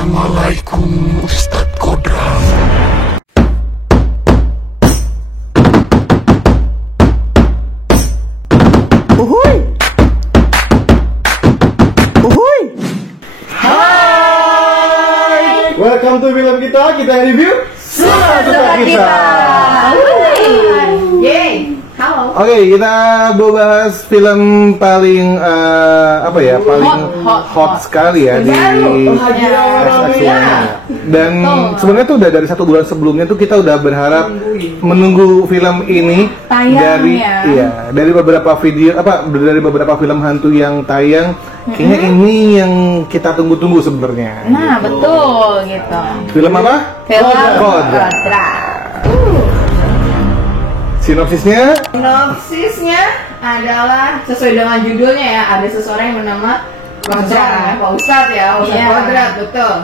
Assalamualaikum Ustadz Kodrat. Uhuy. Uhuy. Hai. Welcome to film kita review suka kita. Yeay. Halo. Oke, kita bahas film paling paling hot sekali ya di X-X1. Dan sebenarnya tuh udah dari 1 bulan sebelumnya tuh kita udah berharap menunggu film ini tayang dari beberapa video dari beberapa film hantu yang tayang. Kayaknya ini yang kita tunggu-tunggu sebenarnya. Nah, betul gitu. Film apa? Film Kodrat. Sinopsisnya adalah sesuai dengan judulnya ya, ada seseorang yang bernama Kodrat, Pak Ustadz ya, Ustadz Kodrat, betul.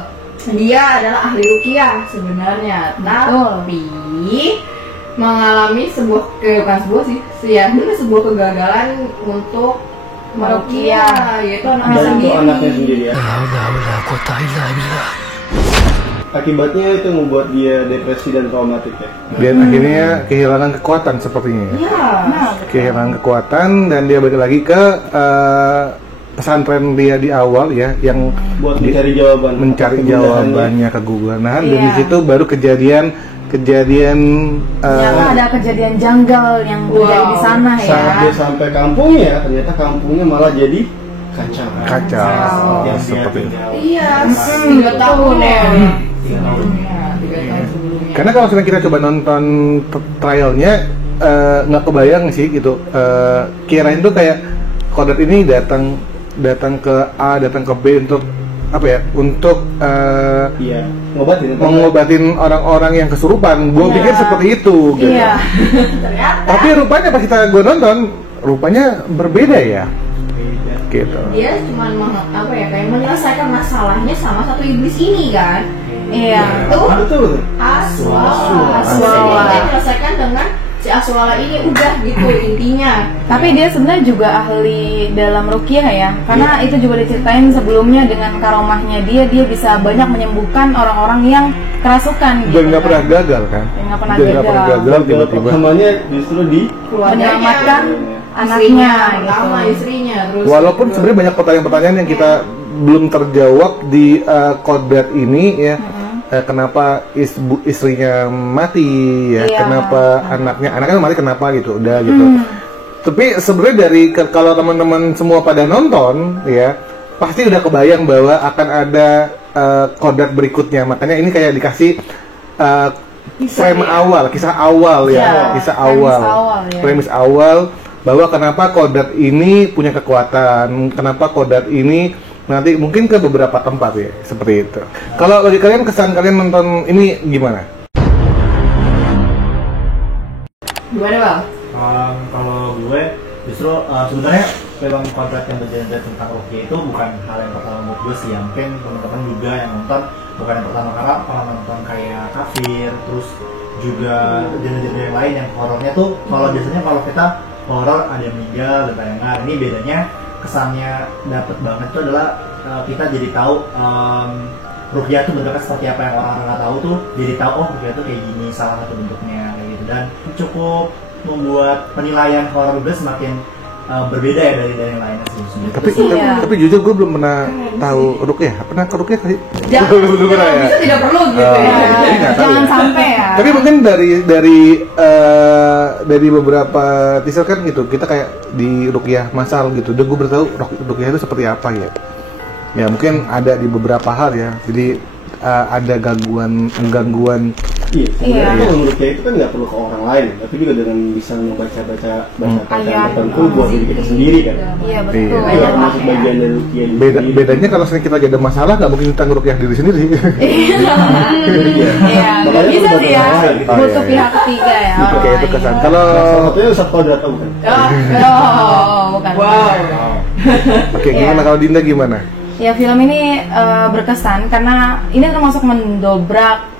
Dia adalah ahli ruqyah sebenarnya, tapi mengalami sebuah kegagalan untuk meruqyah, yaitu anaknya sendiri. La haula wala quwwata illa billah. Akibatnya itu membuat dia depresi dan traumatik ya. Dan akhirnya kehilangan kekuatan sepertinya ya. Kehilangan kekuatan dan dia balik lagi ke pesantren dia di awal ya, yang buat mencari jawabannya kegundahan. Dan di situ baru kejadian ternyata ada kejadian janggal yang terjadi di sana ya. Saat dia sampai kampungnya, ternyata kampungnya malah jadi kacau. Seperti itu. Iya, 3 tahun ya. 3 tahun sebelumnya. Karena kalau misalnya kita coba nonton trialnya, nggak kebayang sih gitu. Kirain tuh kayak Kodrat ini datang ke A, datang ke B untuk mengobatin orang-orang yang kesurupan. Gue pikir seperti itu gitu. Iya. Tapi rupanya pas gue nonton, rupanya berbeda ya. Gitu. Dia cuma kayak menyelesaikan masalahnya sama satu iblis ini kan. Iya. Itu Aswala. Dia menyelesaikan dengan si Aswala ini, udah gitu intinya. Tapi dia sebenarnya juga ahli dalam ruqyah ya, karena itu juga diceritain sebelumnya dengan karomahnya dia bisa banyak menyembuhkan orang-orang yang kerasukan. Dan nggak pernah gagal kan? Nggak pernah gagal. Tiba-tiba. Namanya justru menyelamatkan anaknya, sama istrinya. Terus walaupun sebenarnya banyak pertanyaan-pertanyaan yang kita belum terjawab di Kodrat ini ya. Kenapa istrinya mati ya? Kenapa anaknya mati kenapa gitu? Udah gitu. Tapi sebenarnya kalau teman-teman semua pada nonton ya, pasti udah kebayang bahwa akan ada Kodrat berikutnya. Makanya ini kayak dikasih kisah awal premis awal bahwa kenapa Kodrat ini punya kekuatan, kenapa Kodrat ini nanti mungkin ke beberapa tempat ya, seperti itu. Kalau bagi kalian, kesan kalian nonton ini gimana? Gimana Bang? Kalau gue justru sebenarnya film Kodrat yang bercerita tentang ruqyah itu bukan hal yang pertama buat gue sih. Mungkin teman-teman juga yang nonton bukan yang pertama, karena pernah nonton kayak Kafir, terus juga genre-genre yang lain yang horornya tuh kalau biasanya kalau kita horor ada yang meninggal dan lain-lain. Ini bedanya, kesannya dapet banget tuh adalah kita jadi tahu ruqyah tuh bentuknya seperti apa yang orang-orang nggak tahu tuh, jadi tahu ruqyah tuh kayak gini, salah satu bentuknya kayak gitu. Dan cukup membuat penilaian horor gue semakin berbeda ya dari yang lainnya sih. Tapi jujur gue belum pernah tahu ruqyah. Pernah ke ruqyah tadi? Belum pernah ya. Bisa tidak perlu gitu ya. Jangan sampai ya. Tapi mungkin dari beberapa teaser kan gitu, kita kayak di ruqyah masal gitu. Dan gue bertahu ruqyah itu seperti apa ya. Ya mungkin ada di beberapa hal ya. Jadi ada gangguan. Iya. Menurut saya itu kan nggak perlu ke orang lain, tapi juga dengan bisa membaca-baca tertentu buat diri kita sendiri kan. Iya betul. Itu masuk bagian dari ruqyah. Bedanya kalau sering kita ada masalah, nggak mungkin kita ngeruqyah diri sendiri. Iya. Bisa sih ya. Butuh pihak ketiga ya. Oke, itu kesan. Kalau satunya Ustadz Kodrat bukan? Bukan. Wow. Oke, gimana kalau Dinda gimana? Ya, film ini berkesan karena ini termasuk mendobrak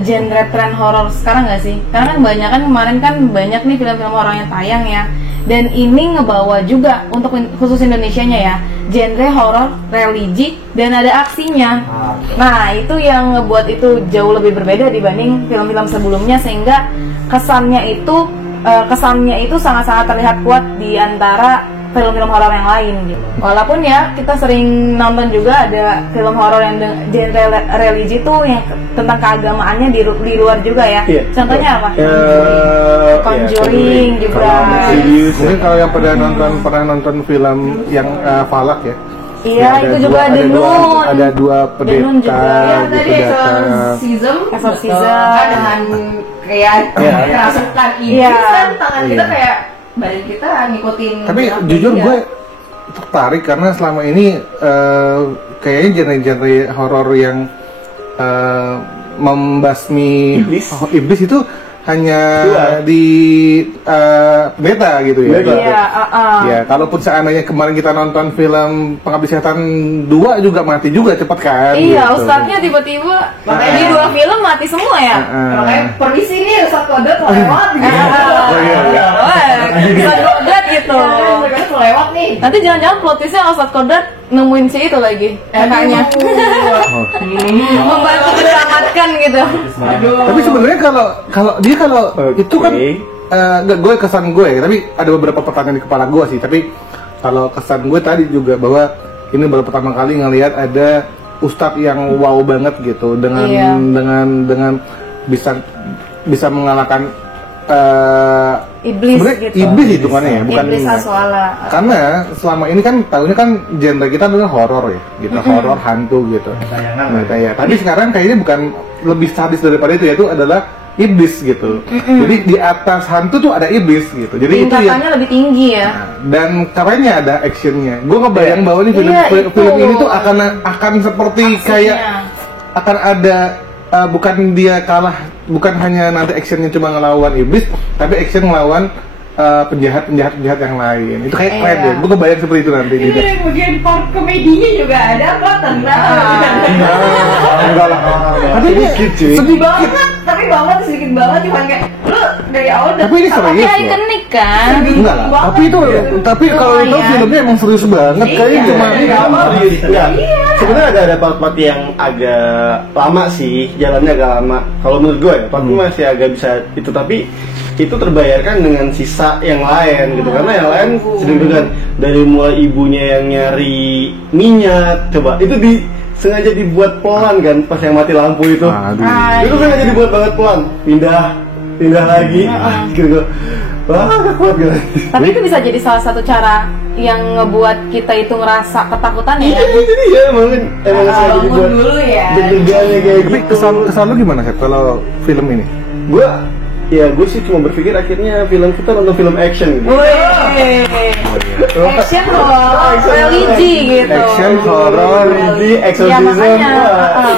genre tren horor sekarang nggak sih? Karena kan kemarin kan banyak nih film-film horor yang tayang ya. Dan ini ngebawa juga untuk khusus Indonesianya ya. genre horor religi dan ada aksinya. Nah, itu yang ngebuat itu jauh lebih berbeda dibanding film-film sebelumnya, sehingga kesannya itu sangat-sangat terlihat kuat di antara film-film horor yang lain gitu. Walaupun ya kita sering nonton juga ada film horor yang genre religi tuh yang tentang keagamaannya di luar juga ya. Contohnya apa? Conjuring juga. Mungkin kalau yang pernah nonton film yang Falak ya. Iya, itu juga ada Nun. Ada dua pendeta Tadi gitu datang. Exorcism dengan kayak kerasukan iblis kan tangan kita kayak badan kita ngikutin. Tapi gerak jujur dia. gue tertarik karena selama ini kayaknya genre-genre horor yang membasmi iblis itu hanya di beta gitu ya. Ya, kalaupun seandainya kemarin kita nonton film Pengabdi Setan 2 juga mati juga cepet kan. Iya, gitu. Ustadznya tiba-tiba di 2 film mati semua ya. Makanya permisi nih Ustadz Kodot lewat gitu. Ustadz Kodrat gitu. Mereka lewat nih. Nanti jangan-jangan plot twistnya Ustadz Kodrat nemuin si itu lagi kakaknya. Membantu menyelamatkan gitu. Tapi sebenarnya kalau itu kan gue kesan gue, tapi ada beberapa pertanyaan di kepala gue sih. Tapi kalau kesan gue tadi juga bahwa ini baru pertama kali ngelihat ada ustadz yang wow banget gitu dengan bisa mengalahkan iblis gitu. Iblis hitungannya ya, bukan iblis aswala. Karena selama ini kan tahunya kan genre kita adalah horor ya, gitu, horor hantu gitu. Tapi sekarang kayaknya bukan lebih sadis daripada itu, yaitu adalah iblis gitu. Jadi di atas hantu tuh ada iblis gitu. Jadi itu tingkatannya lebih tinggi ya. Dan kerennya ada actionnya. Gue ngebayang bahwa ini film ini tuh akan seperti kayak akan ada bukan dia kalah, bukan hanya nanti actionnya cuma ngelawan iblis, tapi action ngelawan penjahat yang lain. Itu kayak keren ya. Gue kebayang seperti itu nanti. Ini bagian part komedinya juga ada kok, tenang. Enggak lah. Tapi sedikit banget, tapi banget sedikit banget, cuma kayak lu dari awal udah. Tapi ini serius loh. Ikonik kan. Enggak lah. Tapi kalau itu filmnya emang serius banget. Kayaknya cuma sebenarnya ada part-part yang agak lama sih, jalannya agak lama. Kalau menurut gue ya, partnya masih agak bisa itu, tapi itu terbayarkan dengan sisa yang lain gitu, karena yang lain sedang dari mulai ibunya yang nyari minyak, coba itu sengaja dibuat pelan kan pas yang mati lampu itu. Itu sengaja dibuat banget pelan, pindah lagi gitu. Wah, gak kuat gitu. Tapi itu bisa jadi salah satu cara yang ngebuat kita itu ngerasa ketakutan ya. Iya, itu dia emang sengaja dibuat dulu ya. deg-degannya kayak Tapi gitu. kesan lu gimana sih kalau film ini? Gue sih cuma berpikir akhirnya film kita nonton film action gitu. Action horror religi gitu. Action horror religi, exorcism,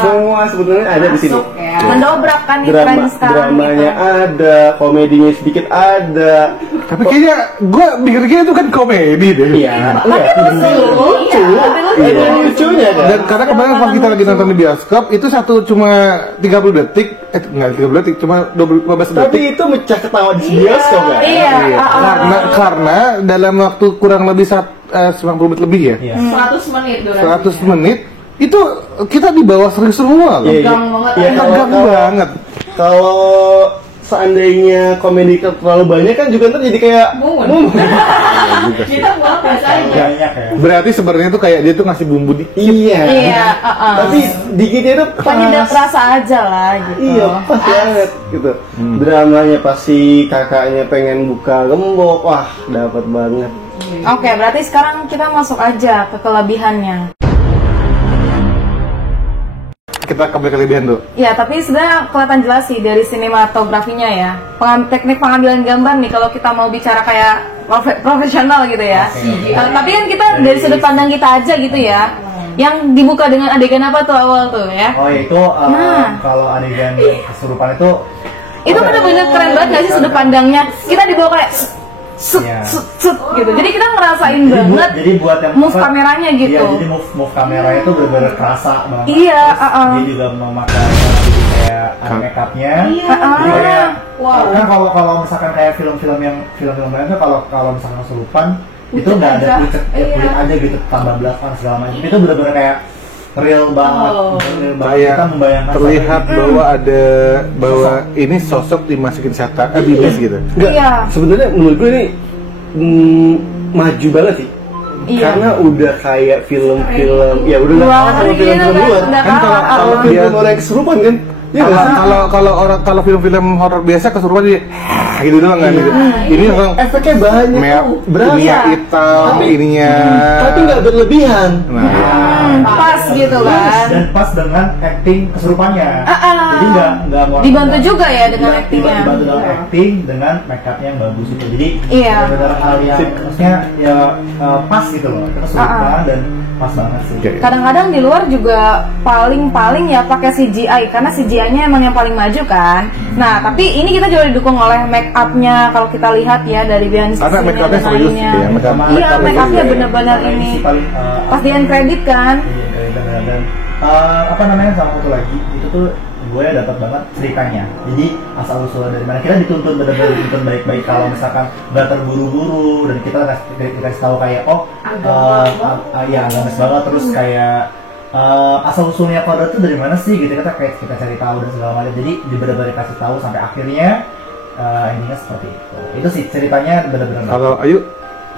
semua sebetulnya ada di sini. Mendobrak kan di tren sekarang dramanya gitu. ada, komedinya sedikit ada. Tapi kayaknya gue pikirnya itu kan komedi deh. Iya. Lucu. Lucunya kan. Dan karena kemarin pas kita lagi nonton di bioskop itu cuma 30 detik, enggak 30 detik, cuma 15 detik. Tapi itu mecah ketawa di bioskop kan? Iya. Karena dalam waktu kurang lebih 90 menit lebih ya. 100 menit durasi. 100 menit itu kita di bawah serius semua loh. Tegang banget. Tegang banget. Kalau seandainya komedi terlalu banyak kan juga ntar jadi kayak Kita buat biasa aja. Berarti sebenarnya tuh kayak dia tuh ngasih bumbu di. Iya. Tapi dikitnya itu penyedap rasa aja lah gitu. Iya, pas banget gitu. Dramanya pasti kakaknya pengen buka gembok, wah dapat banget. Oke, berarti sekarang kita masuk aja ke kelebihannya. Kita ke kelebihan tuh. Ya, tapi sebenarnya kelihatan jelas sih dari sinematografinya ya. Teknik pengambilan gambar nih kalau kita mau bicara kayak profesional gitu ya. Tapi kan kita dari sudut pandang kita aja gitu ya. Yang dibuka dengan adegan apa tuh awal tuh ya? Oh itu kalau adegan kesurupan itu bener-bener keren banget gak sih sudut pandangnya? Kita dibawa kayak sut gitu. Jadi kita ngerasain banget jadi buat yang move kameranya gitu. Iya, jadi move kameranya itu benar-benar kerasa banget. Iya, Dia juga memakai kayak make upnya. Jadi kayak kan kalau misalkan kayak film-film lain tuh kalau misalkan kesurupan itu nggak ada kulit aja gitu tambah belasan segala macam, itu benar-benar kayak real banget, real banget. Kayak Kita membayangkan terlihat bahwa ini sosok dimasukin setan, iblis gitu. Enggak, Iya. sebenarnya menurut gue ini maju banget sih. Iya. Karena udah kayak film-film, ya udah nggak kalah sama film-film luar. Udah Kan kalah. Kalau film orang kesurupan kan, ya nggak sih? Kalau film-film horor biasa kesurupan dia gitu doang kan gitu. Ini orang Efeknya banyak merah, tuh, berasa. ininya hitam, ininya. Tapi nggak berlebihan. Nah, Pas gitu kan. dan pas dengan acting kesurupannya. Jadi nggak mau Dibantu juga ya dengan actingnya. Dibantu dengan acting dengan make upnya yang bagus itu. Jadi Iya. benar hal yang maksudnya ya pas gitu loh. Kesurupan dan pas banget sih. Oke. Kadang-kadang di luar juga paling ya pakai CGI karena CGI-nya emang yang paling maju kan. Nah, tapi ini kita juga didukung oleh make up-nya kalau kita lihat ya dari behind Karena scene-nya make up-nya dan serius lainnya. gitu ya, make up- Iya, make up-nya make up-nya serius. bener-bener Sama ini. sih paling Pas di end credit kan. dan apa namanya sama satu lagi itu tuh gue dapat banget ceritanya. Jadi asal usul dari mana kita dituntun benar-benar dituntun baik-baik kalau misalkan nggak terburu-buru dan kita dikasih tahu kayak ya agamis banget terus kayak asal usulnya kodrat itu dari mana sih gitu kita cari tahu dan segala macam. Jadi benar-benar kasih tahu sampai akhirnya ininya seperti itu sih ceritanya benar-benar. kalau Ayu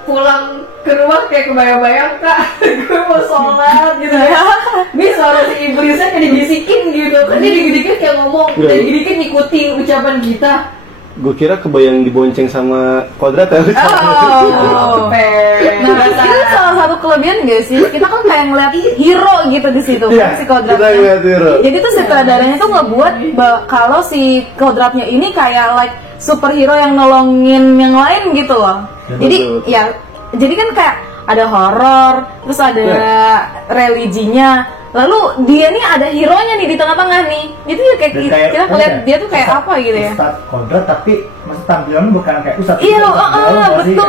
pulang ke rumah kayak kebayang-bayang kak gue mau sholat gitu ya ini suara si iblisnya kayak dibisikin gitu kan dia dikit-dikit kayak ngomong Iya. dan dikit-dikit ngikutin ucapan kita. Gue kira kebayang dibonceng sama kodrat ya. Oh. Fair. Nah, itu salah satu kelebihan gak sih? Kita kan kayak ngeliat hero gitu di situ kan si Kita kodratnya. ngeliat hero. Jadi tuh sutradaranya tuh ngebuat kalau si kodratnya ini kayak like superhero yang nolongin yang lain gitu loh. Jadi betul. ya, jadi kan kayak ada horor, terus ada religinya. Lalu dia nih ada hero-nya nih di tengah-tengah nih. Itu ya kayak Dan kita ngeliat dia tuh kayak apa gitu ya. Ustadz kodrat tapi maksud tampilannya bukan kayak ustadz. Iya, Ustadz betul.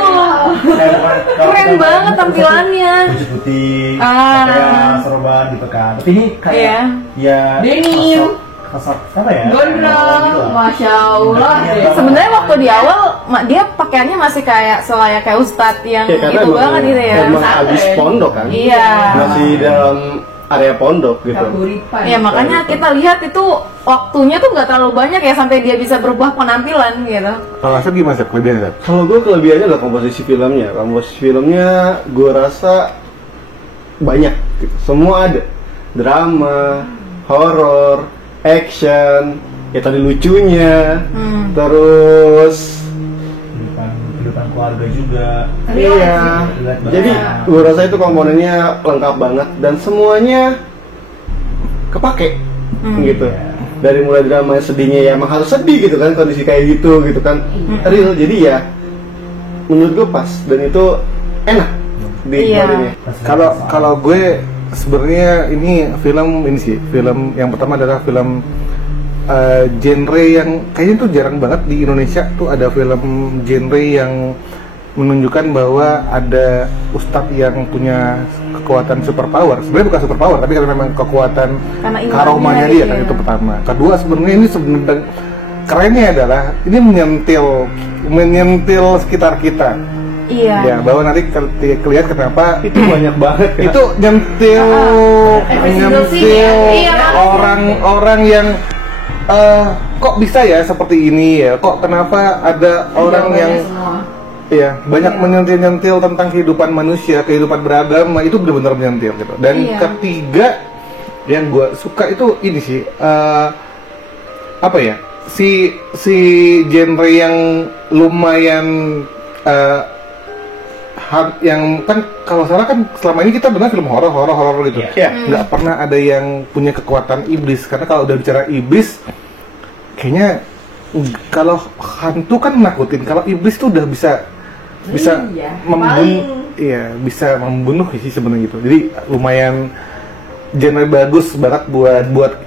Keren banget tampilannya. Baju putih, Ah. kayak sorban gitu kan. Tapi ini kayak Iya. ya Denim. sosok apa ya? Gondrong, Gitu lah. masya Allah. Iya, deh. Bang. Sebenarnya waktu di awal dia pakaiannya masih kayak selayak kayak ustadz yang Ya, karena itu banget gitu ya. emang abis pondok kan. Iya. Masih dalam area pondok gitu. Kaburipan. Ya makanya kita lihat itu waktunya tuh nggak terlalu banyak ya sampai dia bisa berubah penampilan gitu. kalau Asep gimana sih kelebihannya Sep? Kalau gue kelebihannya adalah komposisi filmnya. Komposisi filmnya gue rasa banyak gitu. Semua ada. Drama, horor, action, ya tadi lucunya, terus kehidupan keluarga juga. iya. Relate banget. Jadi gue rasa itu komponennya lengkap banget dan semuanya kepake gitu. Dari mulai drama sedihnya ya emang harus sedih gitu kan kondisi kayak gitu kan real jadi ya menurut gue pas dan itu enak dinikmatinya. Kalau gue sebenarnya ini film yang pertama adalah film genre yang kayaknya tuh jarang banget di Indonesia tuh ada film genre yang menunjukkan bahwa ada ustadz yang punya kekuatan superpower. Sebenarnya bukan superpower tapi karena memang kekuatan Karena imannya karomanya dia dia. kan itu pertama. Kedua sebenarnya ini sebenarnya kerennya adalah ini menyentil sekitar kita. Iya. Ya, bahwa nanti kelihatan kenapa Itu banyak banget kan. itu nyentil Iya, orang-orang yang kok bisa ya seperti ini ya, kok kenapa ada orang yang ya banyak menyentil-nyentil tentang kehidupan manusia, kehidupan beragama, itu benar-benar menyentil gitu. Dan Iya. ketiga yang gue suka itu ini sih apa ya, si genre yang lumayan yang kan kalau salah kan selama ini kita benar film horor gitu. Iya. Nggak pernah ada yang punya kekuatan iblis, karena kalau udah bicara iblis kayaknya kalau hantu kan menakutin, kalau iblis tuh udah bisa Iya, membunuh, iya bisa membunuh sih sebenarnya gitu. Jadi lumayan genre bagus banget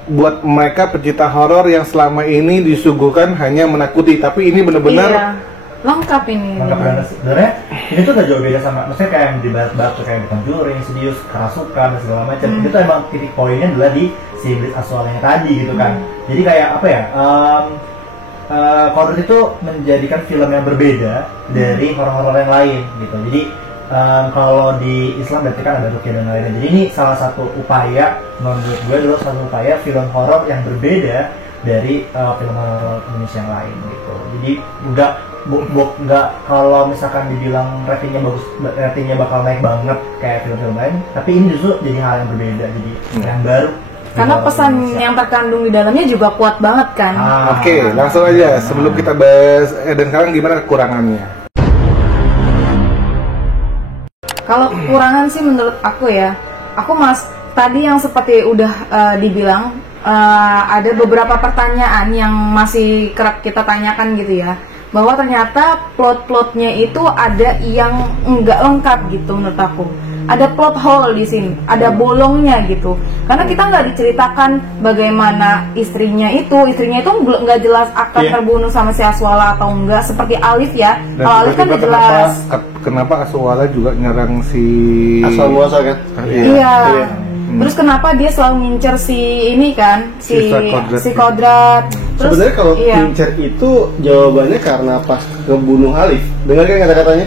buat mereka pecinta horor yang selama ini disuguhkan hanya menakuti, tapi ini benar-benar Iya. Lengkap ini. Lengkap banget sebenarnya ini tuh gak jauh beda sama maksudnya kayak yang di barat tuh kayak The Conjuring, Insidious, Kerasukan dan segala macam. Itu emang titik poinnya adalah di si iblis aswalnya tadi gitu kan. Jadi kayak apa ya? Kodrat itu menjadikan film yang berbeda dari horor-horor yang lain gitu. Jadi kalau di Islam berarti kan ada ruqyah dan lainnya. Jadi ini salah satu upaya menurut gue adalah satu upaya film horor yang berbeda dari film horor Indonesia yang lain gitu. Jadi nggak kalau misalkan dibilang ratingnya bagus, ratingnya bakal naik banget kayak film-film lain, tapi ini justru jadi hal yang berbeda, jadi yang baru. Karena pesan yang terkandung di dalamnya juga kuat banget kan. Oke, langsung aja sebelum kita bahas dan sekarang gimana kekurangannya. Kalau kekurangan sih menurut aku ya, aku tadi yang seperti udah dibilang ada beberapa pertanyaan yang masih kerap kita tanyakan gitu ya, bahwa ternyata plot-plotnya itu ada yang enggak lengkap gitu menurut aku. Ada plot hole di sini, ada bolongnya gitu. Karena kita nggak diceritakan bagaimana istrinya itu belum nggak jelas akan terbunuh sama si Aswala atau enggak. Seperti Alif ya, kalau Alif kan udah jelas. Kenapa Aswala juga nyerang si Asal muasal kan? Iya. Terus kenapa dia selalu ngincer si ini kan, si Kodrat. Terus sebenarnya kalau ngincer itu jawabannya karena pas ngebunuh Alif. Dengar kan kata-katanya?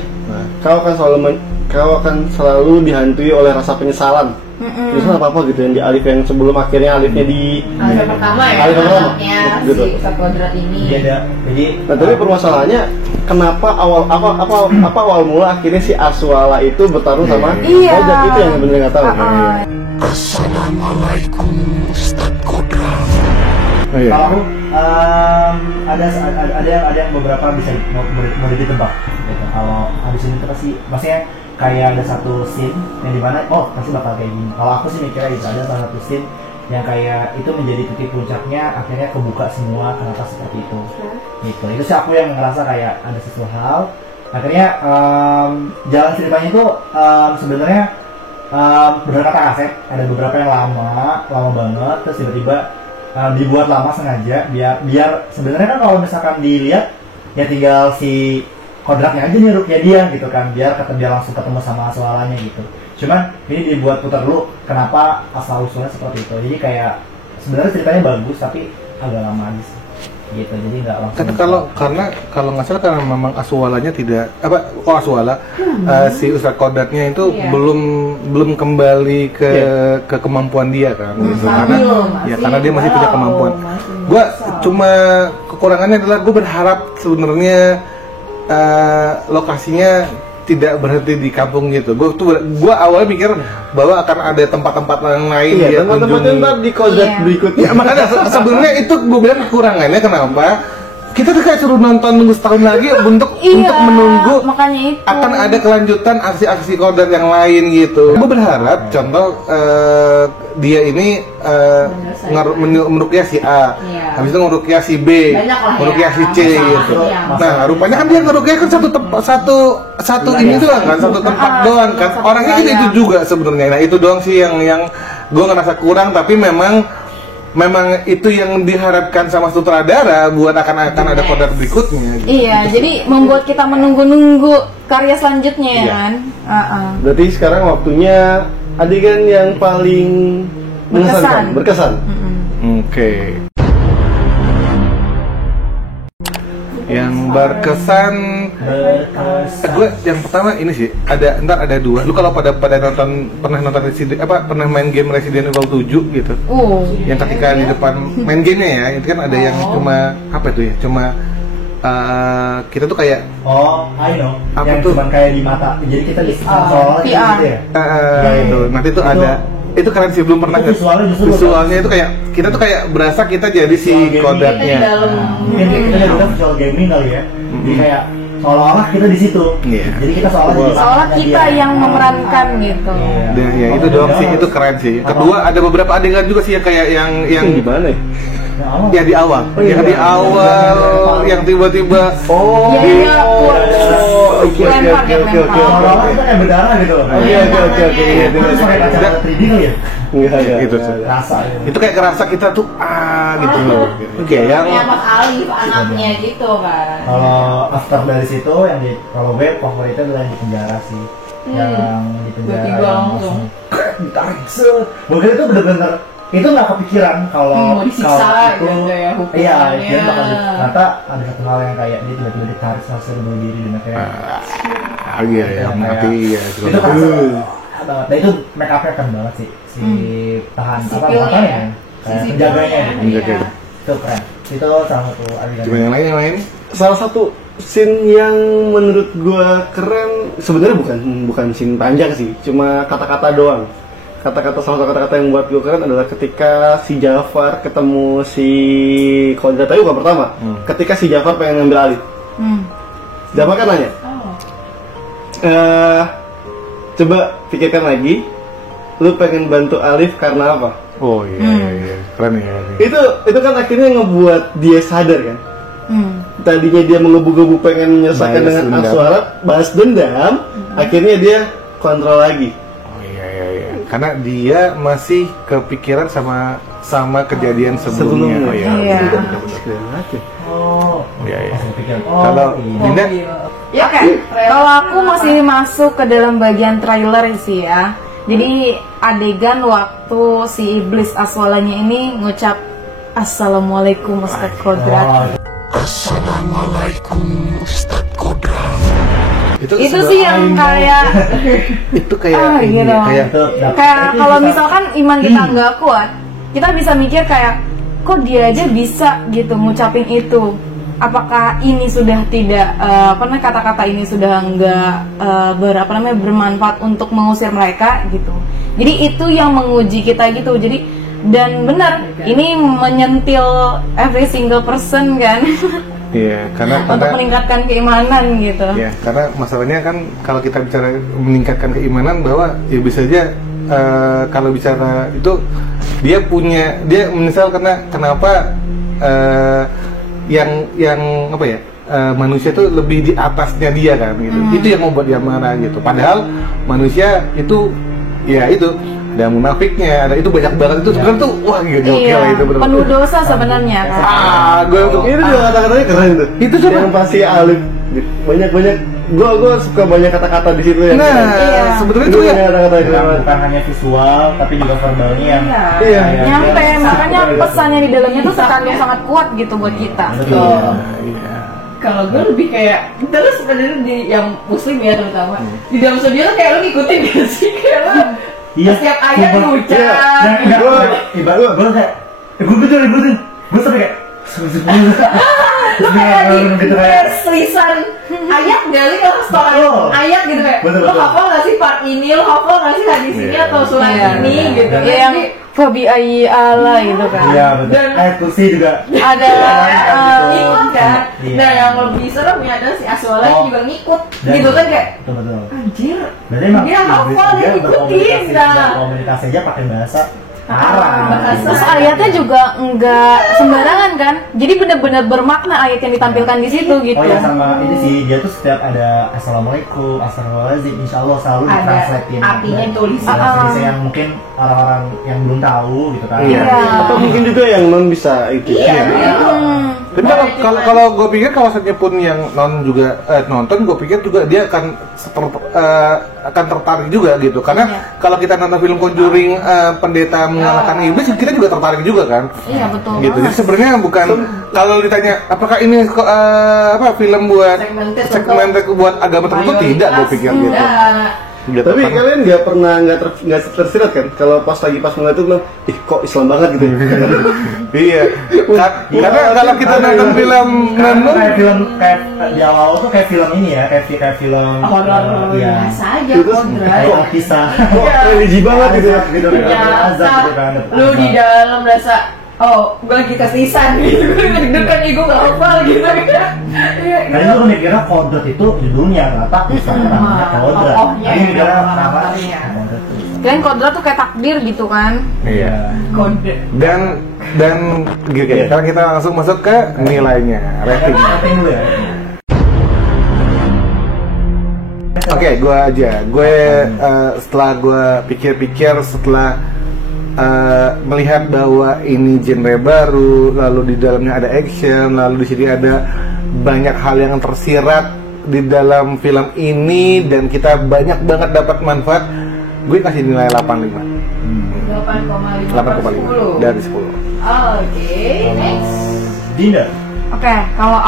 Kau akan selalu dihantui oleh rasa penyesalan. Terus apa gitu yang di Alif yang sebelum akhirnya Alifnya di Alif pertama ya. Alif pertama. Gitu. Si Ustadz Kodrat ini. Jadi tapi permasalahannya kenapa awal mula akhirnya si Aswala itu bertarung sama Kodrat, itu yang benar nggak tahu. Assalamualaikum Ustadz Kodrat. Kalau aku ada yang beberapa bisa mau ditebak. Gitu. Kalau habis ini tuh maksudnya kayak ada satu scene yang dimana pasti bakal kayak gini. Kalau aku sih mikirnya itu ada salah satu scene yang kayak itu menjadi titik puncaknya, akhirnya kebuka semua kenapa seperti itu. Gitu. Itu sih aku yang ngerasa kayak ada sesuatu hal. Akhirnya jalan ceritanya itu sebenarnya berdasarkan kata Asep, ada beberapa yang lama banget, terus tiba-tiba dibuat lama sengaja biar sebenarnya kan kalau misalkan dilihat ya tinggal si Kodratnya aja nih ruqyah dia gitu kan, biar dia langsung ketemu sama Aswalanya gitu. Cuman ini dibuat putar dulu kenapa asal usulnya seperti itu. Jadi kayak sebenarnya ceritanya bagus tapi agak lama aja sih. Gitu, jadi nggak langsung. Karena kalau nggak salah karena memang Aswalanya tidak Aswala si Ustadz Kodratnya itu belum kembali ke kemampuan dia kan gitu. Karena dia masih punya kemampuan. Gua cuma kekurangannya adalah gue berharap sebenarnya lokasinya tidak berhenti di kampung gitu. Gue awalnya mikir bahwa akan ada tempat-tempat yang lain dia tempat-tempat di Kodrat berikutnya. Ya, makanya sebenarnya itu gue bilang kekurangannya kenapa? Kita tuh kayak suruh nunggu setahun lagi untuk menunggu akan ada kelanjutan aksi-aksi Kodrat yang lain gitu. Gue berharap contoh dia ini meruqyah si A, habis itu meruqyah si B, meruqyah si C gitu. Nah, rupanya kan dia ngeruqyah kan satu ini doang kan, satu tempat doang kan. Orangnya kan itu juga sebenarnya. Nah, itu doang sih yang gue ngerasa kurang, tapi memang itu yang diharapkan sama sutradara buat akan ada Kodrat berikutnya gitu. Iya, jadi membuat kita menunggu-nunggu karya selanjutnya ya kan. Berarti sekarang waktunya adegan yang paling berkesan. Oke. Yang berkesan gue yang pertama ini sih ada dua. Lu kalau pernah nonton pernah main game Resident Evil 7 gitu. Yang ketika di depan main gamenya ya, itu kan ada yang cuma apa itu ya? Cuma kita tuh kayak I know. Apa yang tuh? Cuman kayak di mata. Jadi kita di soalnya gitu ya. Itu nanti tuh ada itu keren sih, belum pernah visualnya itu kayak kita tuh kayak berasa kita jadi si Kodratnya. Mungkin kita jadi visual gaming kali ya. Jadi kayak seolah-olah kita di situ. Jadi kita seolah kita yang memerankan gitu. Ya itu doang sih, itu keren sih. Kedua ada beberapa adegan juga sih yang kayak yang di mana? Ya di awal. Di awal yang tiba-tiba lempar. Seolah-olah kita kayak berdarah gitu loh. Oke. Itu pakai kacamata 3D kali ya? Gitu sih. Rasa itu kayak kerasa kita tuh gitu loh. Oke, yang Mas Alif anaknya gitu kan. kalau after dari situ yang kalau gue favoritnya adalah yang di penjara sih. Yang di penjara langsung ditarik mungkin itu bener-bener itu nggak kepikiran kalau disiksa itu gitu ya hukumannya. Iya, dia bakal ternyata ada satu hal yang kayak dia tiba-tiba ditarik langsung bunuh diri dan akhirnya iya ya, mati ya. Itu kan nah itu make upnya keren banget sih si tahan apa Sipilnya motornya ya. kayak Si penjaganya sipilnya, Penjaga. iya. itu keren. Itu salah satu adegan. Gimana yang lain? Salah satu scene yang menurut gua keren sebenarnya bukan scene panjang sih, cuma kata-kata doang. Salah satu kata-kata yang buat gua keren adalah ketika si Jafar ketemu si Kodrat tadi bukan pertama. Ketika si Jafar pengen ngambil alih. Jafar kan nanya, Oh. coba pikirkan lagi, lu pengen bantu Alif karena apa? Oh iya, keren ya. Itu kan akhirnya ngebuat dia sadar kan. Tadinya dia menggebu-gebu pengen menyelesaikan Balas dengan dendam. Aswara, balas dendam, akhirnya dia kontrol lagi. Oh iya. Karena dia masih kepikiran sama kejadian sebelumnya. Oh iya. Iya. Betul. Oh Iya. langsung pikir Kalau Dinda, Ya kan? Kalau aku masih masuk ke dalam bagian trailer sih ya. Jadi adegan waktu si iblis aswalanya ini ngucap Assalamualaikum Ustaz Kodrat. Assalamualaikum Ustaz Kodrat. Itu sih yang kayak itu kayak ini, gitu. kayak Kayak kalau misalkan iman kita nggak kuat, kita bisa mikir kayak kok dia aja bisa gitu ngucapin itu. Apakah ini sudah tidak kata-kata ini sudah nggak bermanfaat untuk mengusir mereka gitu. Jadi itu yang menguji kita gitu. Jadi dan benar ini menyentil every single person kan. iya, karena untuk meningkatkan keimanan gitu. ya, karena masalahnya kan kalau kita bicara meningkatkan keimanan bahwa ya bisa aja kalau bicara itu dia menyesal karena kenapa yang apa ya manusia itu lebih di atasnya dia kan gitu. Itu yang membuat dia marah gitu. Padahal manusia itu ya itu ada munafiknya, ada itu banyak banget itu sebenarnya tuh wah gokil Iya, itu bener. penuh dosa sebenarnya kan. Gue tuh Itu juga kata-katanya keren tuh. Itu siapa? Yang pasti Alif banyak gua suka banyak kata-kata di situ yang Nah, Iya. sebetulnya itu itu ya banyak kata-kata yang keren. bukan hanya visual tapi juga verbalnya yang Iya. kayak Nyampe, dia makanya sangat pesannya di dalamnya tuh terkandung sangat kuat gitu buat kita. betul. iya. Kalau gue lebih kayak terus sebenarnya di yang muslim ya terutama di dalam studio tuh kayak lo ngikutin gak sih kayak lo setiap ayat sumpah. diucap Nah, gitu. gue kayak gue betul gue sampai kayak Lo kayak di gitu kayak tulisan ayat gak sih kalau setelah Betul. ayat gitu kayak Betul, lo betul. hafal gak sih part ini, lo hafal gak sih hadis ini Iya. atau surat Iya. ini gitu. Ya, yang Fabi Ayi Allah gitu kan. iya betul Dan- ayat kursi juga Ada Ikut kan. Iya. Nah yang lebih seremnya adalah si Aswala Oh. juga ngikut Dan- gitu kan kayak betul anjir. berarti emang Dia hafal, dia ikutin, nah. komunikasi aja pakai bahasa Ah, Arab Terus ayatnya juga enggak sembarangan kan. Jadi benar-benar bermakna ayat yang ditampilkan di situ gitu. Oh ya sama ini sih dia tuh setiap ada assalamualaikum, assalamualaikum, insya Allah selalu Ada ditranslatein. artinya tulisan. Bahasa yang mungkin orang-orang yang belum tahu gitu kan. Iya. Atau mungkin juga yang non bisa itu. Iya. Tapi kalau gue pikir kalau saja pun yang non juga nonton, gue pikir juga dia akan akan tertarik juga gitu. Karena kalau kita nonton film Conjuring pendeta mengalahkan iblis, kita juga tertarik juga kan. Iya betul. Gitu. Jadi sebenarnya bukan kalau ditanya apakah ini film buat segmented buat agama tertentu, tidak gue pikir gitu. Gitu, Tapi kan. kalian nggak pernah nggak tersirat kan kalau pas nonton itu bilang, ih kok Islam banget gitu. Iya. Karena kalau kita nonton film Karena non kayak film kayak di awal tuh kayak film ini ya, kayak film Horor ya. biasa aja Terus kodrat. Kayak kisah. Kok religi banget gitu ya. Gitu kan. Ya, Azab gitu kan. lu di dalam rasa oh gue lagi keslisan gitu gue deg-degan nih gue gak hafal gitu iya Nah itu kan mikirnya kodrat itu judulnya nggak tahu namanya kodrat. tokohnya Tapi mikirnya yang kenapa? namanya. Kodrat tuh. Dan kodrat tuh kayak takdir gitu kan. Iya. kode Dan gitu, sekarang kita langsung masuk ke nilainya, ratingnya. Rating dulu ya. Oke, gue aja. Gue setelah gue pikir-pikir, setelah melihat bahwa ini genre baru, lalu di dalamnya ada action, lalu di sini ada banyak hal yang tersirat di dalam film ini dan kita banyak banget dapat manfaat, gue kasih nilai 8,5. 8,5 8,5 dari 10. Oke, next. Dinda. Oke, kalau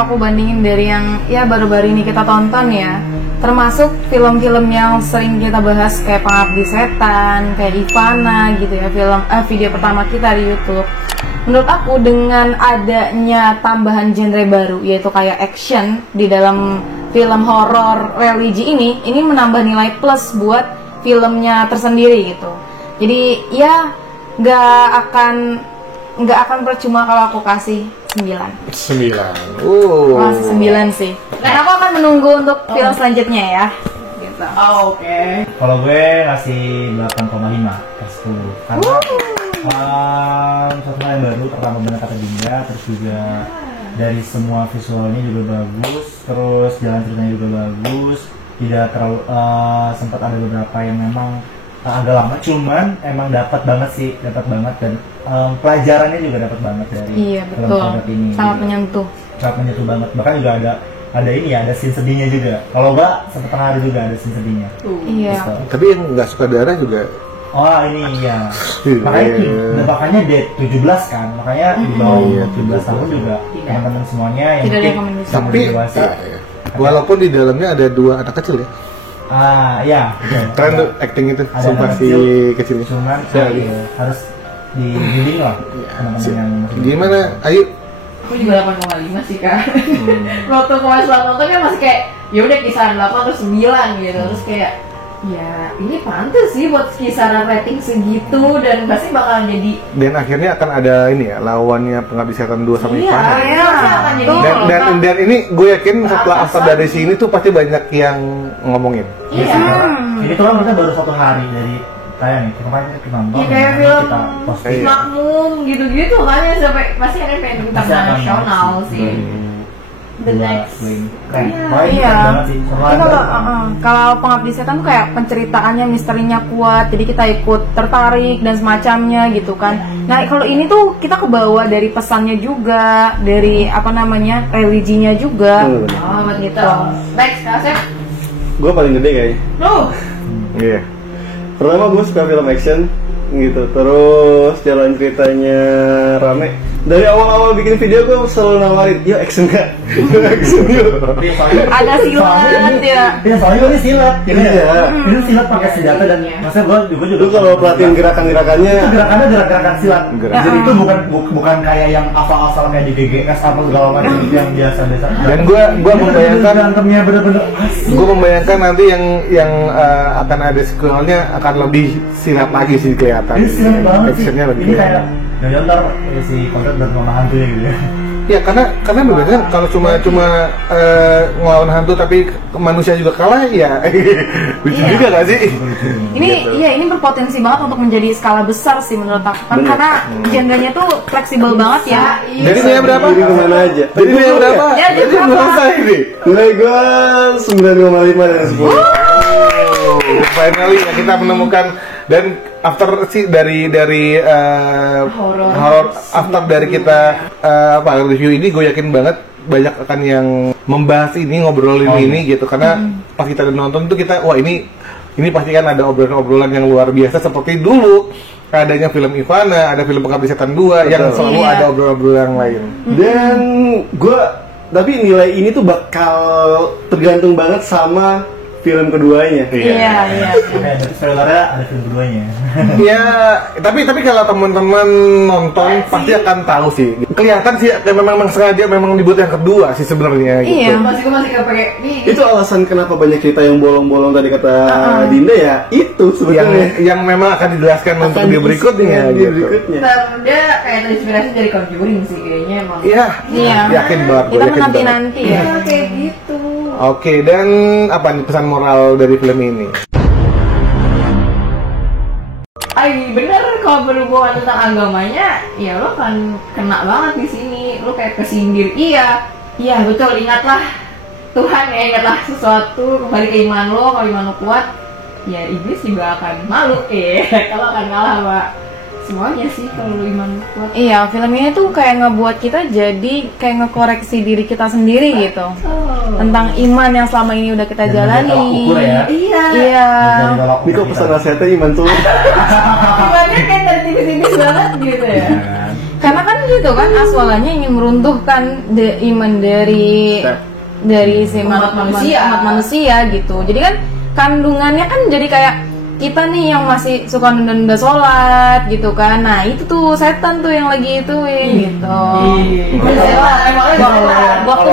aku bandingin dari yang ya baru-baru ini kita tonton ya, termasuk film-film yang sering kita bahas kayak Pengabdi Setan, kayak Ivana gitu ya, video pertama kita di YouTube. Menurut aku dengan adanya tambahan genre baru yaitu kayak action di dalam film horor religi ini menambah nilai plus buat filmnya tersendiri gitu. Jadi ya nggak akan percuma kalau aku kasih 9. 9. Masih 9 sih. Dan aku akan menunggu untuk film selanjutnya ya. Gitu. Oke. Kalau gue ngasih 8,5 per 10 karena suatu hal yang baru, pertama benar kata Dinda, terus juga dari semua visualnya juga bagus, terus jalan ceritanya juga bagus, tidak terlalu sempat ada beberapa yang memang agak lama, cuman emang dapat banget dan pelajarannya juga dapat banget dari film produk ini. Sangat menyentuh banget, bahkan juga ada ini ya, ada scene sedihnya juga. Kalau enggak setengah hari juga ada scene sedihnya. Iya. Gitu. Tapi yang nggak suka darah juga. Oh ini ya. Makanya date 17 kan, makanya di bawah 17 tahun juga teman-teman semuanya yang tidak ada mungkin tapi dewasa. Walaupun di dalamnya ada 2 anak kecil ya. Iya. Keren tuh acting itu, Ada sumpah anak si kecil. kecilnya. Cuman harus dibimbing lah teman-teman yang Gimana? Ayo. Aku juga 8,5 sih kan. Waktu kemarin setelah nonton kan masih kayak ya udah kisaran 8 atau 9 gitu. Terus kayak ya ini pantas sih buat kisaran rating segitu dan pasti bakalan jadi. Dan akhirnya akan ada ini ya, lawannya Pengabdi Setan 2 sama Ivana. Iya, pasti akan jadi. Dan ini gue yakin setelah after dari sini tuh pasti banyak yang ngomongin. Iya. Ini tuh kan kita baru 1 hari dari tayang nih, kemarin kita nonton. Iya kayak film kita posting. Makmum gitu-gitu kan ya sampai pasti ada yang pengen kita Pasti akan nasional sih. The Dua next. swing. Iya. Keren banget sih. Tapi kalau Pengabdi Setan tuh kayak penceritaannya misterinya kuat, jadi kita ikut tertarik dan semacamnya gitu kan. Nah kalau ini tuh kita kebawa dari pesannya juga, dari religinya juga. Oh begitu. Next Kasep. Gue paling gede kayaknya. Iya. Pertama gue suka film action gitu, terus jalan ceritanya rame. Dari awal-awal bikin video gue selalu nawarin, ya action nggak? Action yuk. Ada silat ya. Iya, soalnya ini silat. Ini silat pakai senjata dan maksudnya gue juga. Lu kalau perhatiin gerakan-gerakannya, itu gerakannya gerak-gerakan silat. Jadi itu bukan kayak yang asal-asal kayak di GGS apa segala macam yang biasa-biasa. Dan gue membayangkan berantemnya bener-bener gue membayangkan nanti yang akan ada sequelnya akan lebih silat lagi sih kelihatan. ini silat banget sih. Actionnya lebih Ini kayak ntar si kontrak dan ngelawan hantunya gitu ya. Ya karena benernya kalau cuma ngelawan hantu tapi manusia juga kalah ya lucu juga gak sih? Ini berpotensi banget untuk menjadi skala besar sih menurut aku kan, karena genrenya tuh fleksibel banget ya. Jadi nilai berapa? Jadi kemana aja? Jadi nilai berapa? Ya, jadi Jadi berapa? selesai nih. Nilai gue 9,5 dari 10. Finally ya kita menemukan, dan after sih dari horror after dari kita review ini, gue yakin banget banyak akan yang membahas ini, ngobrolin ini gitu, karena pas kita nonton tuh kita wah ini pasti kan ada obrolan-obrolan yang luar biasa seperti dulu adanya film Ivana, ada film Pengabdi Setan 2 yang selalu ada obrolan-obrolan yang lain. Dan tapi nilai ini tuh bakal tergantung banget sama film keduanya. Iya. Kayak dari spoilernya ada film keduanya. Ya, tapi kalau teman-teman nonton pasti akan tahu sih. Kelihatan sih memang sengaja memang dibuat yang kedua sih sebenarnya gitu. Iya. Masih kepake nih. Itu alasan kenapa banyak cerita yang bolong-bolong tadi kata Dinda ya. Itu sebenarnya yang memang akan dijelaskan untuk video berikutnya gitu. Nah, dia kayak terinspirasi dari Conjuring sih kayaknya emang. Iya. Yakin banget. Kita yakin banget. menanti ya. Iya kayak gitu. Oke, dan apa nih pesan moral dari film ini? Bener kalau berhubungan tentang agamanya, ya lo kan kena banget di sini. Lo kayak kesindir. Iya betul. Ingatlah Tuhan ya, ingatlah sesuatu, kembali ke iman lo. Kalau iman lo kuat, ya iblis juga akan malu kalau akan kalah sama semuanya sih kalau lo iman lo kuat. Iya, film ini tuh kayak ngebuat kita jadi kayak ngekoreksi diri kita sendiri gitu. Tentang iman yang selama ini udah kita jalani. Iya. Ini kok pesan nasihatnya iman tuh. Imannya kayak dari tipis-tipis banget gitu ya. Karena kan juga itu kan Aswalanya ingin meruntuhkan iman dari si Umat manusia. umat manusia gitu. Jadi kan kandungannya kan jadi kayak kita nih yang masih suka nunda-nunda sholat gitu kan. Nah itu tuh setan tuh yang lagi ituin gitu. Waktu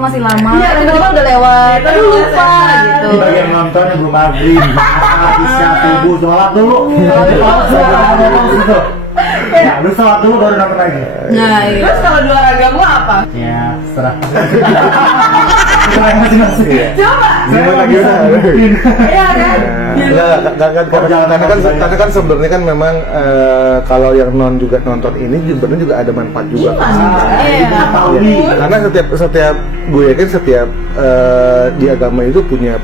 masih lama. Tiba-tiba udah lewat. Aduh lupa gitu. Di bagian nontonnya belum maghrib, isya subuh, sholat dulu. Nah, lu sholat dulu baru nonton lagi. Nah iya. Terus kalau di luar agama apa? Ya, serah. Serah masing-masing. Coba. Gimana? Iya kan? Karena kan sebenarnya kan memang kalau yang non juga nonton ini sebenarnya juga ada manfaat juga. Iya. Karena setiap gue yakin setiap di agama itu punya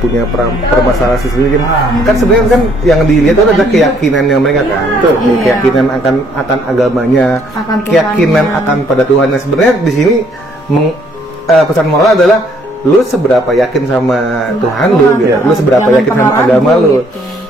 permasalahan sendiri kan sebenarnya kan yang dilihat itu adalah keyakinannya mereka kan. Tuh, keyakinan akan agamanya, keyakinan akan pada Tuhan. Nah, sebenarnya di sini pesan moral adalah lu seberapa yakin sama Tuhan lu gitu. Lu seberapa yakin sama agama lu.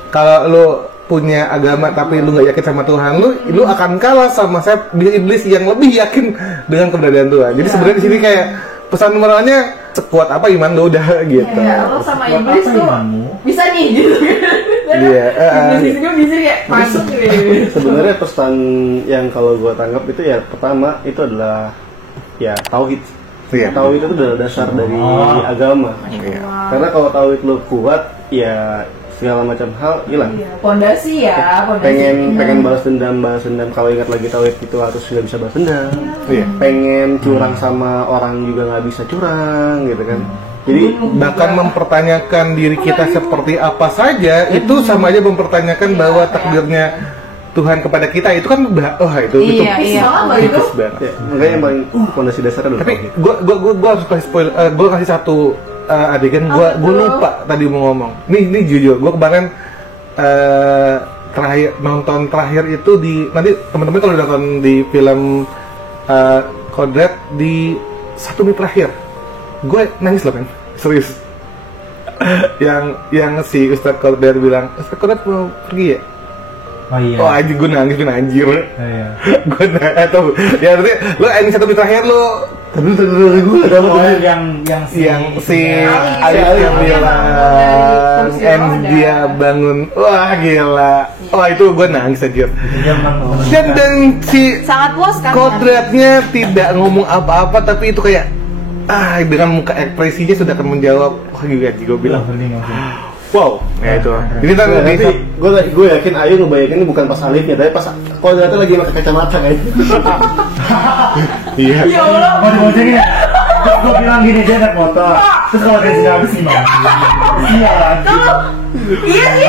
Kalau lu punya agama tapi lu nggak yakin sama Tuhan lu akan kalah sama iblis yang lebih yakin dengan keberadaan Tuhan. Jadi sebenarnya di sini kayak pesan moralnya sekuat apa iman lu udah gitu. Ya, lo sama iblis tuh bisa nih gitu. Iya. Iblis juga bisa kayak masuk gitu. Sebenarnya pesan yang kalau gue tanggap itu ya pertama itu adalah ya tauhid. Iya. Tauhid itu adalah dasar dari agama. Karena kalau tauhid lu kuat ya segala macam hal hilang. Pondasi ya, Pengen balas dendam. Kalau ingat lagi tauhid itu harus nggak bisa balas dendam. Iya. Pengen curang sama orang juga nggak bisa curang gitu kan. Jadi Bahkan mempertanyakan diri kita seperti apa saja itu sama aja mempertanyakan bahwa takdirnya Tuhan kepada kita itu kan itu tipis banget. ya, makanya yang paling fondasi dasar adalah Tapi tauhid. gue harus kasih spoiler, gue kasih satu adegan gue lupa tadi mau ngomong. Nih jujur, gue kemarin nonton terakhir itu nanti teman-teman kalau nonton di film Kodrat di 1 menit terakhir, gue nangis loh kan, serius. yang si Ustadz Kodrat bilang, Ustadz Kodrat mau pergi ya? Oh iya. Oh anjir, gue nangis anjir. Iya. Gue tuh ya artinya lo ending 1 menit terakhir lo gue gak tau yang si Ali yang bilang dia bangun, wah gila, wah itu gue nangis anjir. Dan si sangat puas kan. Kodratnya tidak ngomong apa-apa tapi itu kayak dengan muka ekspresinya sudah akan menjawab. Wah gila, gue bilang wow, ya itu. Ini kan gue yakin Ayu ngebayangin ini bukan pas Alifnya, tapi pas Kodratnya lagi pakai kacamata kan. iya. Ya Allah. Mau jadi gue bilang gini, dia naik motor. Terus kalau dia sudah habis gimana? Iya Iya sih,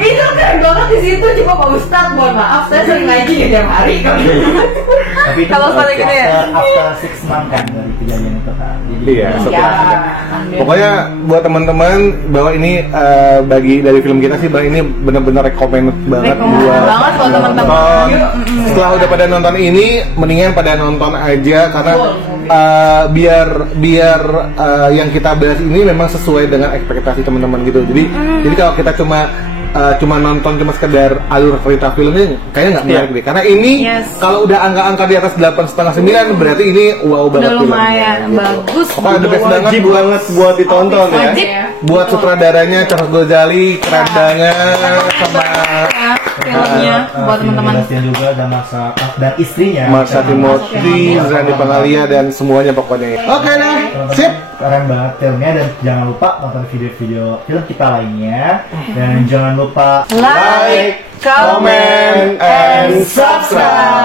itu keren banget di situ. Coba Pak Ustadz, mohon maaf, saya sering ngaji ya tiap hari. Tapi itu Kalau sekali gini ya. after 6 months kan dari kejadian itu kan. Iya, pokoknya buat teman-teman bahwa ini bagi dari film kita sih bahwa ini benar-benar recommended banget buat teman-teman. Setelah udah pada nonton ini, mendingan pada nonton aja karena biar yang kita bahas ini memang sesuai dengan ekspektasi teman-teman gitu. Jadi kalau kita cuma nonton cuma sekedar alur cerita filmnya kayaknya nggak menarik deh. Karena ini kalau udah angka-angka di atas 8,5 9 berarti ini wow banget filmnya. Lumayan bagus. Pokoknya the best banget buat ditonton ya. Buat sutradaranya Charles Ghazali keren banget sama filmnya buat teman-teman. Sebastian juga dan istrinya. Marsha Timothy, Zrandi Pangalia dan semuanya pokoknya. Oke deh, sip. Keren banget filmnya dan jangan lupa nonton video-video film kita lainnya dan jangan lupa Like, comment, and subscribe.